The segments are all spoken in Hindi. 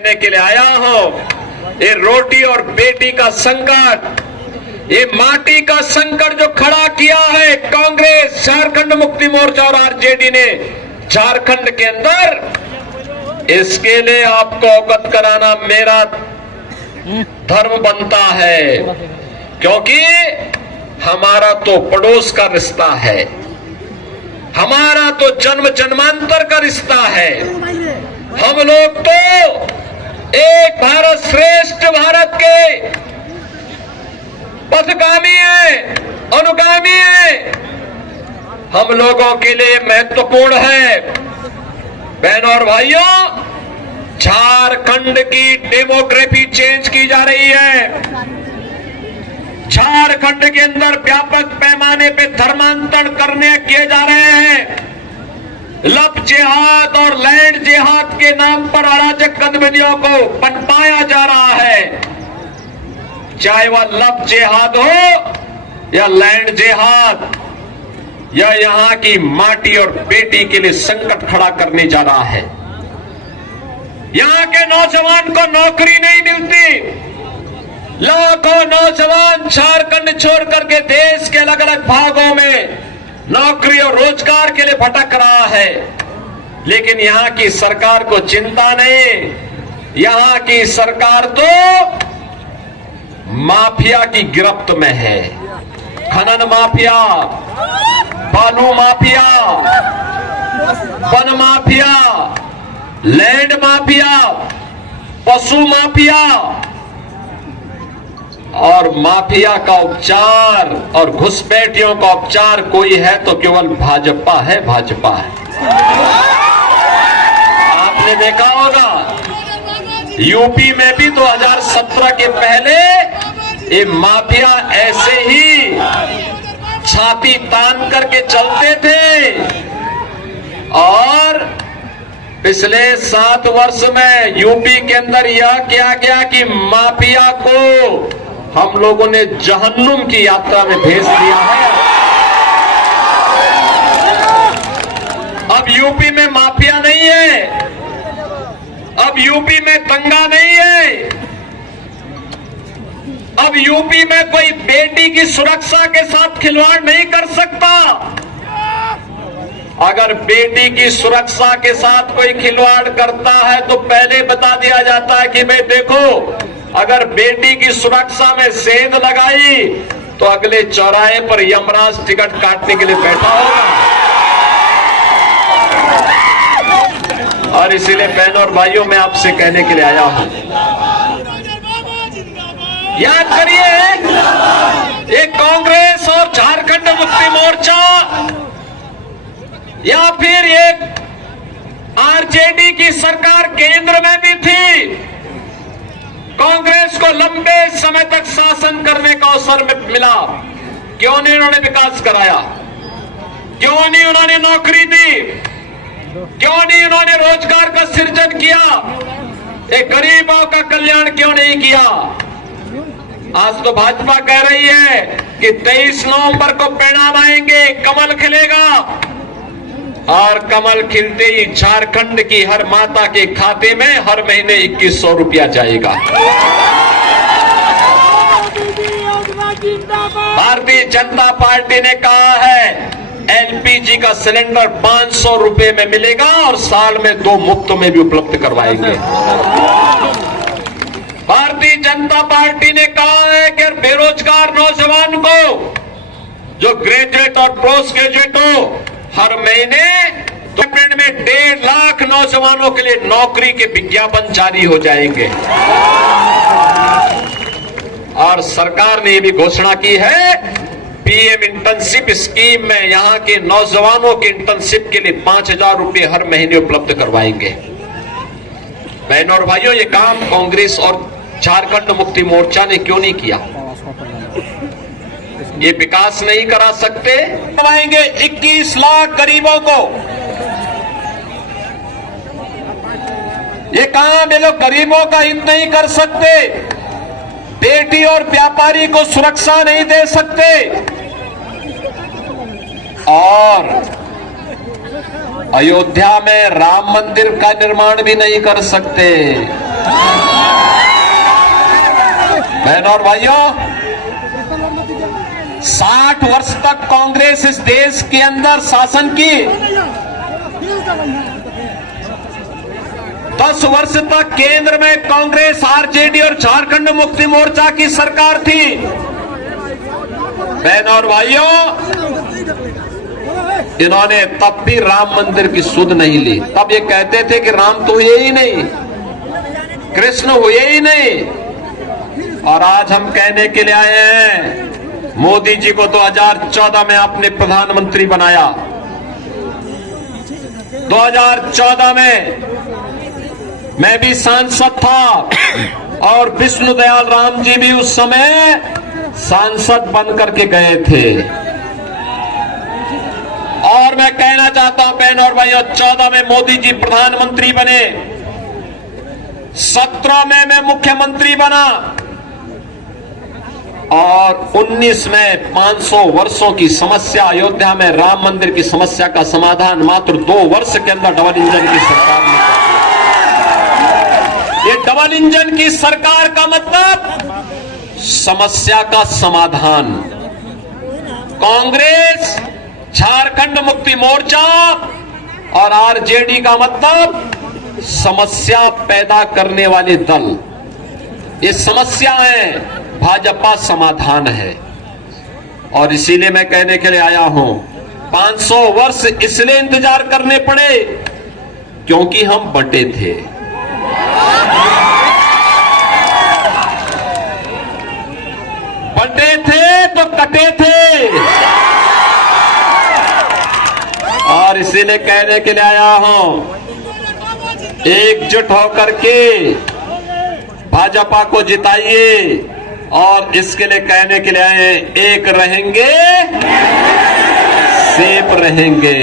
कहने के लिए आया हूं, ये रोटी और बेटी का संकट, ये माटी का संकट जो खड़ा किया है कांग्रेस, झारखंड मुक्ति मोर्चा और आरजेडी ने झारखंड के अंदर, इसके लिए आपको अवगत कराना मेरा धर्म बनता है, क्योंकि हमारा तो पड़ोस का रिश्ता है, हमारा तो जन्म जन्मांतर का रिश्ता है। हम लोग तो एक भारत श्रेष्ठ भारत के पथगामी हैं, अनुगामी हैं। हम लोगों के लिए महत्वपूर्ण है। बहनों और भाइयों, झारखंड की डेमोग्राफी चेंज की जा रही है। झारखंड के अंदर व्यापक पैमाने पे धर्मांतरण करने किए जा रहे हैं। लव जिहाद और लैंड जिहाद के नाम पर अराजक गतिविधियों को पनपाया जा रहा है, चाहे वह लव जिहाद हो या लैंड जिहाद, या यहां की माटी और बेटी के लिए संकट खड़ा करने जा रहा है। यहां के नौजवान को नौकरी नहीं मिलती, लाखों नौजवान झारखंड छोड़ करके देश के अलग अलग भागों में नौकरी और रोजगार के लिए भटक रहा है, लेकिन यहां की सरकार को चिंता नहीं। यहां की सरकार तो माफिया की गिरफ्त में है। खनन माफिया, बालू mafia, one mafia, land mafia, पशु माफिया और माफिया का उपचार और घुसपैठियों का उपचार कोई है तो केवल भाजपा है, भाजपा है। आपने देखा होगा यूपी में भी 2017 के पहले ये माफिया ऐसे ही छाती तान करके चलते थे, और पिछले 7 वर्ष में यूपी के अंदर यह किया गया कि माफिया को हम लोगों ने जहन्नुम की यात्रा में भेज दिया है। अब यूपी में माफिया नहीं है, अब यूपी में दंगा नहीं है, अब यूपी में कोई बेटी की सुरक्षा के साथ खिलवाड़ नहीं कर सकता। अगर बेटी की सुरक्षा के साथ कोई खिलवाड़ करता है तो पहले बता दिया जाता है कि भाई देखो, अगर बेटी की सुरक्षा में सेंध लगाई तो अगले चौराहे पर यमराज टिकट काटने के लिए बैठा होगा। और इसीलिए बहनों और भाइयों, मैं आपसे कहने के लिए आया हूं, याद करिए, ये कांग्रेस और झारखंड मुक्ति मोर्चा या फिर एक आरजेडी की सरकार केंद्र में भी थी। कांग्रेस को लंबे समय तक शासन करने का अवसर मिला, क्यों नहीं उन्होंने विकास कराया? क्यों नहीं उन्होंने नौकरी दी? क्यों नहीं उन्होंने रोजगार का सृजन किया? एक गरीबों का कल्याण क्यों नहीं किया? आज तो भाजपा कह रही है कि 23 नवंबर को परिणाम आएंगे, कमल खिलेगा, और कमल खिलते ही झारखंड की हर माता के खाते में हर महीने 2100 रुपया जाएगा। भारतीय जनता पार्टी ने कहा है एलपीजी का सिलेंडर 500 रुपए में मिलेगा और साल में 2 मुफ्त में भी उपलब्ध करवाएंगे। भारतीय जनता पार्टी ने कहा है कि बेरोजगार नौजवान को, जो ग्रेजुएट और पोस्ट ग्रेजुएट हो, हर महीने में 1.5 लाख नौजवानों के लिए नौकरी के विज्ञापन जारी हो जाएंगे। और सरकार ने भी घोषणा की है पीएम इंटर्नशिप स्कीम में यहां के नौजवानों के इंटर्नशिप के लिए 5000 रुपए हर महीने उपलब्ध करवाएंगे। बहनों और भाइयों, ये काम कांग्रेस और झारखंड मुक्ति मोर्चा ने क्यों नहीं किया? ये विकास नहीं करा सकते? करवाएंगे 21 लाख गरीबों को। ये काम ये लोग गरीबों का हित नहीं कर सकते, बेटी और व्यापारी को सुरक्षा नहीं दे सकते, और अयोध्या में राम मंदिर का निर्माण भी नहीं कर सकते। बहनों और भाइयों, 60 वर्ष तक कांग्रेस इस देश के अंदर शासन की, 10 वर्ष तक केंद्र में कांग्रेस, आरजेडी और झारखंड मुक्ति मोर्चा की सरकार थी। बहनों और भाइयों, इन्होंने तब भी राम मंदिर की सुध नहीं ली। तब ये कहते थे कि राम तो हुए ही नहीं, कृष्ण हुए ही नहीं। और आज हम कहने के लिए आए हैं, मोदी जी को 2014 में आपने प्रधानमंत्री बनाया। 2014 में मैं भी सांसद था और विष्णु दयाल राम जी भी उस समय सांसद बन करके गए थे। और मैं कहना चाहता हूं बहनों और भाइयों, 14 में मोदी जी प्रधानमंत्री बने, 17 में मैं मुख्यमंत्री बना और 19 में 500 वर्षों की समस्या अयोध्या में राम मंदिर की समस्या का समाधान मात्र 2 वर्ष के अंदर डबल इंजन की सरकार ने कर दिया। ये डबल इंजन की सरकार का मतलब समस्या का समाधान। कांग्रेस, झारखंड मुक्ति मोर्चा और आरजेडी का मतलब समस्या पैदा करने वाले दल। ये समस्या है, भाजपा समाधान है। और इसीलिए मैं कहने के लिए आया हूं, 500 वर्ष इसलिए इंतजार करने पड़े क्योंकि हम बंटे थे। बंटे थे तो कटे थे। और इसीलिए कहने के लिए आया हूं, एकजुट होकर के भाजपा को जिताइए। और इसके लिए कहने के लिए आए, एक रहेंगे सेफ रहेंगे,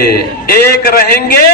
एक रहेंगे